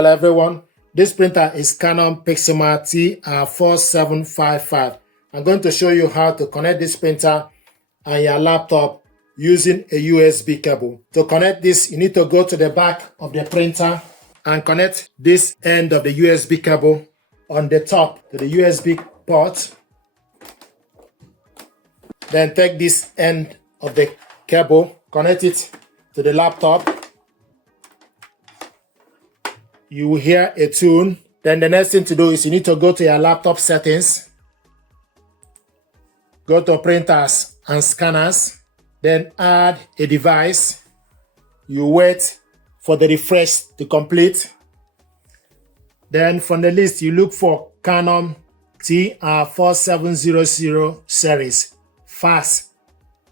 Hello everyone, this printer is Canon PIXMA TR4755. I'm going to show you how to connect this printer and your laptop using a USB cable. To connect this, you need to go to the back of the printer and connect this end of the USB cable on the top to the USB port. Then take this end of the cable, connect it to the laptop. You will hear a tune. Then the next thing to do is you need to go to your laptop settings, go to printers and scanners, then add a device. You wait for the refresh to complete. Then from the list, you look for Canon TR4700 series, fast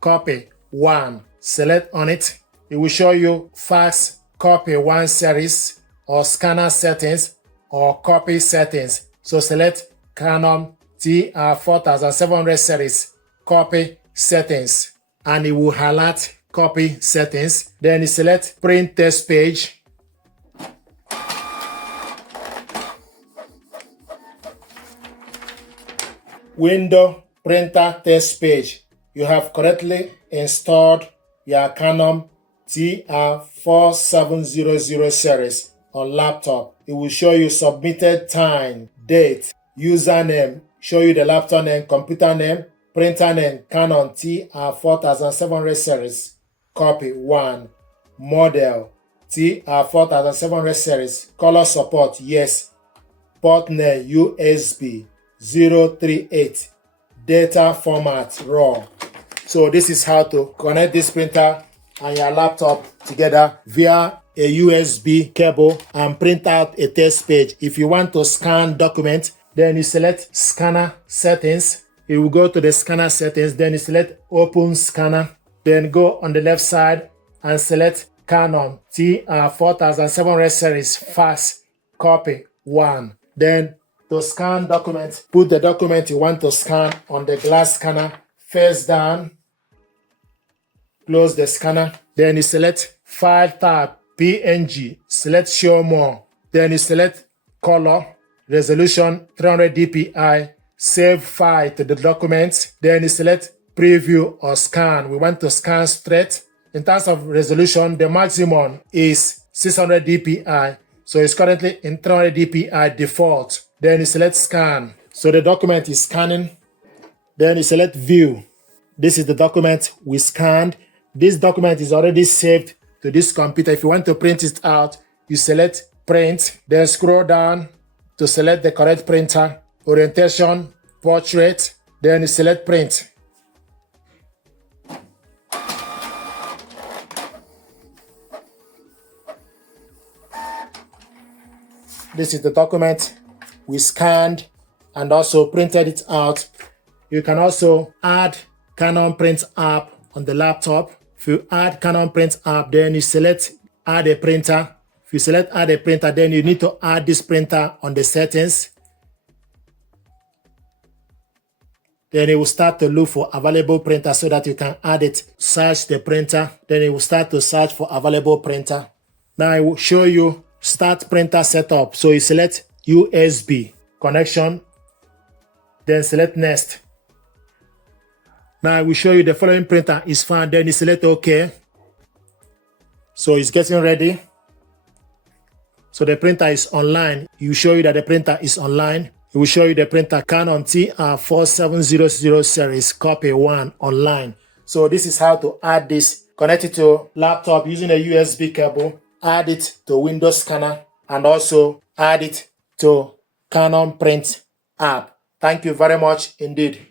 copy 1. Select on it. It will show you fast copy 1 series, or scanner settings, or copy settings. So select Canon TR4700 series, copy settings, and it will highlight copy settings. Then you select print test page. Window printer test page. You have correctly installed your Canon TR4700 series on laptop. It will show you submitted time, date, username, show you the laptop name, computer name, printer name, Canon TR4700 series, copy 1, model TR4700 series, color support, yes, port name USB 038, data format raw. So this is how to connect this printer and your laptop together via a USB cable and print out a test page. If you want to scan document, then you select scanner settings. You will go to the scanner settings, then you select open scanner, then go on the left side and select Canon TR4700 series fast copy 1. Then to scan document, put the document you want to scan on the glass scanner, face down, close the scanner, then you select file type PNG, select show more, then you select color, resolution 300 dpi, save file to the document, then you select preview or scan. We want to scan straight. In terms of resolution, the maximum is 600 dpi, so it's currently in 300 dpi default. Then you select scan, so the document is scanning. Then you select view. This is the document we scanned. This document is already saved to this computer. If you want to print it out, you select print, then scroll down to select the correct printer, orientation, portrait, then you select print. This is the document we scanned and also printed it out. You can also add Canon Print app on the laptop. If you add Canon Print app, then you select add a printer. If you select add a printer, then you need to add this printer on the settings. Then it will start to look for available printer so that you can add it. Search the printer, then it will start to search for available printer. Now I will show you start printer setup. So you select USB connection, then select next. Now I will show you the following printer is found, then you select OK. So it's getting ready. So the printer is online. It will show you that the printer is online. It will show you the printer Canon TR4700 series copy 1 online. So this is how to add this. Connect it to laptop using a USB cable, add it to Windows scanner, and also add it to Canon Print app. Thank you very much indeed.